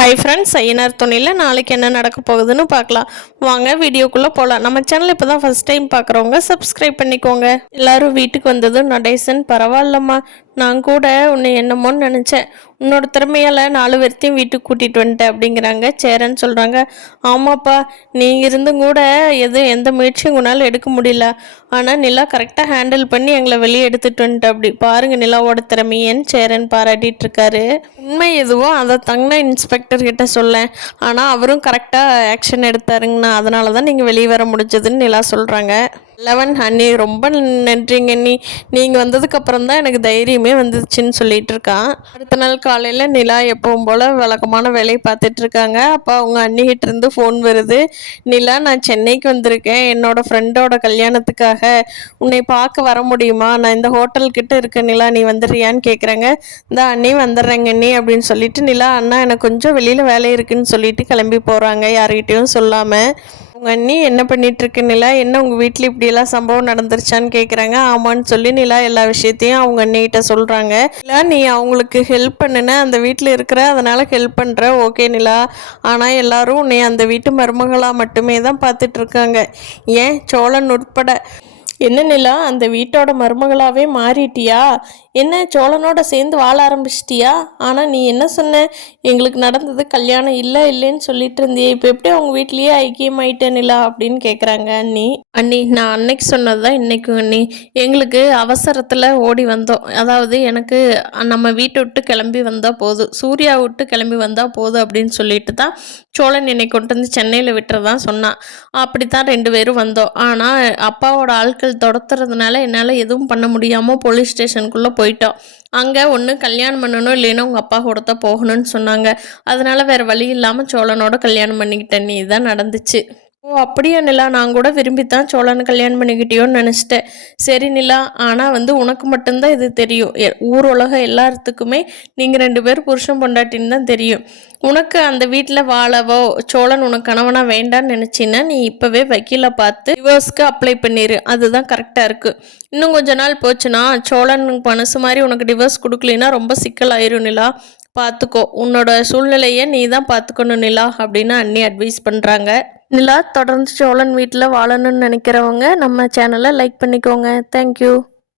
Hi friends, Ayyanar துணையில் நாளைக்கு என்ன நடக்க போகுதுன்னு பார்க்கலாம். வாங்க வீடியோக்குள்ளே போகலாம். நம்ம சேனல் இப்போ தான் ஃபஸ்ட் டைம் பார்க்குறவங்க சப்ஸ்கிரைப் பண்ணிக்கோங்க. எல்லோரும் வீட்டுக்கு வந்ததும் நடேசன், பரவாயில்லம்மா, நான் கூட உன்னை என்னமோன்னு நினச்சேன், உன்னோட திறமையால் 4 பேர்த்தையும் வீட்டுக்கு கூட்டிகிட்டு வந்துட்டேன் அப்படிங்கிறாங்க. சேரன்னு சொல்கிறாங்க, ஆமாப்பா, நீங்கள் இருந்தும் கூட எந்த முயற்சியும் உங்களால் எடுக்க முடியல. ஆனால் நிலா கரெக்டாக ஹேண்டில் பண்ணி எங்களை வெளியே எடுத்துகிட்டு வந்துட்டு அப்படி பாருங்க நிலாவோட திறமையன்னு சேரன் பாராட்டிகிட்டு இருக்காரு. உண்மை எதுவோ அதை தங்கின இன்ஸ்பெக்டர் கிட்ட சொல்ல, ஆனால் அவரும் கரெக்டாக ஆக்ஷன் எடுத்தாருங்கண்ணா, அதனால தான் நீங்கள் வெளியே வர முடிஞ்சதுன்னு நிலா சொல்கிறாங்க. 11 அண்ணி, ரொம்ப நன்றிங்க அண்ணி, நீங்கள் வந்ததுக்கப்புறம் தான் எனக்கு தைரியமே வந்துச்சுன்னு சொல்லிட்டு இருக்கான். அடுத்த நாள் காலையில் நிலா எப்பவும் போல் வழக்கமான வேலையை பார்த்துட்டு இருக்காங்க. அப்போ அவங்க அண்ணிகிட்ட இருந்து ஃபோன் வருது. நிலா, நான் சென்னைக்கு வந்திருக்கேன், என்னோட ஃப்ரெண்டோட கல்யாணத்துக்காக. உன்னை பார்க்க வர முடியுமா? நான் இந்த ஹோட்டல்கிட்ட இருக்க நிலா, நீ வந்துடுறியான்னு கேட்குறாங்க. இந்த அண்ணி வந்துடுறேங்க அண்ணி அப்படின்னு சொல்லிட்டு நிலா, அண்ணா எனக்கு கொஞ்சம் வெளியில் வேலை இருக்குன்னு சொல்லிட்டு கிளம்பி போகிறாங்க, யார்கிட்டையும் சொல்லாமல். உங்கள் அண்ணி என்ன பண்ணிகிட்ருக்கு நிலா, என்ன உங்கள் வீட்டில் இப்படியெல்லாம் சம்பவம் நடந்துருச்சான்னு கேட்குறாங்க. ஆமான்னு சொல்லி நிலா எல்லா விஷயத்தையும் அவங்க அண்ணிகிட்ட சொல்கிறாங்க. நிலா, நீ அவங்களுக்கு ஹெல்ப் பண்ணுன, அந்த வீட்டில் இருக்கிற, அதனால் ஹெல்ப் பண்ணுற, ஓகே நிலா. ஆனால் எல்லாரும் உன்னை அந்த வீட்டு மருமகளாக மட்டுமே தான் பார்த்துட்ருக்காங்க, ஏன் சோழன் உட்பட. என்ன நிலா, அந்த வீட்டோட மருமகளாகவே மாறிட்டியா? என்ன சோழனோட சேர்ந்து வாழ ஆரம்பிச்சிட்டியா? ஆனால் நீ என்ன சொன்ன, எங்களுக்கு நடந்தது கல்யாணம் இல்லைன்னு சொல்லிட்டு இருந்தியே, இப்போ எப்படி அவங்க வீட்லேயே ஐக்கியமாயிட்டேன் நிலா அப்படின்னு கேட்குறாங்க அண்ணி. அண்ணி, நான் அன்னைக்கு சொன்னது தான் இன்றைக்கும் அண்ணி, எங்களுக்கு அவசரத்தில் ஓடி வந்தோம். அதாவது எனக்கு நம்ம வீட்டை விட்டு கிளம்பி வந்தால் போதும், சூர்யா விட்டு கிளம்பி வந்தால் போதும் அப்படின்னு சொல்லிட்டு தான் சோழன் என்னை கொண்டு வந்து சென்னையில் விட்டுறதான் சொன்னான். அப்படி தான் 2 பேரும் வந்தோம். ஆனால் அப்பாவோட ஆட்கள் துரத்துறதுனால என்னால் எதுவும் பண்ண முடியாமல் போலீஸ் ஸ்டேஷனுக்குள்ளே போயிட்டோம். அங்கே ஒன்று கல்யாணம் பண்ணணும், இல்லைன்னா உங்கள் அப்பா கூட தான் போகணும்னு சொன்னாங்க. அதனால் வேறு வழி இல்லாமல் சோழனோட கல்யாணம் பண்ணிக்கிட்டேன். நீ தான் நடந்துச்சு. ஓ அப்படியா நிலா, நான் கூட விரும்பித்தான் சோழனை கல்யாணம் பண்ணிக்கிட்டியோன்னு நினச்சிட்டேன். சரி நிலா, ஆனால் உனக்கு மட்டும்தான் இது தெரியும், ஊர் உலக எல்லாத்துக்குமே நீங்கள் 2 பேர் புருஷன் பொண்டாட்டின்னு தான் தெரியும். உனக்கு அந்த வீட்டில் வாழவோ சோழன் உனக்கு கணவனாக வேண்டான்னு நினச்சின்னா நீ இப்போவே வக்கீலை பார்த்து டிவோர்ஸ்க்கு அப்ளை பண்ணிடு, அதுதான் கரெக்டாக இருக்குது. இன்னும் கொஞ்ச நாள் போச்சுன்னா சோழன் மனசு மாதிரி உனக்கு டிவோர்ஸ் கொடுக்கலின்னா ரொம்ப சிக்கலாயிரும் நிலா, பார்த்துக்கோ, உன்னோட சூழ்நிலையை நீ தான் பார்த்துக்கணும் நிலா அப்படின்னு அண்ணி அட்வைஸ் பண்ணுறாங்க. நிலா, தொடர்ந்து சோழன் வீட்டில் வாழணும்னு நினைக்கிறவங்க நம்ம சேனலை லைக் பண்ணிக்கோங்க. தேங்க்யூ.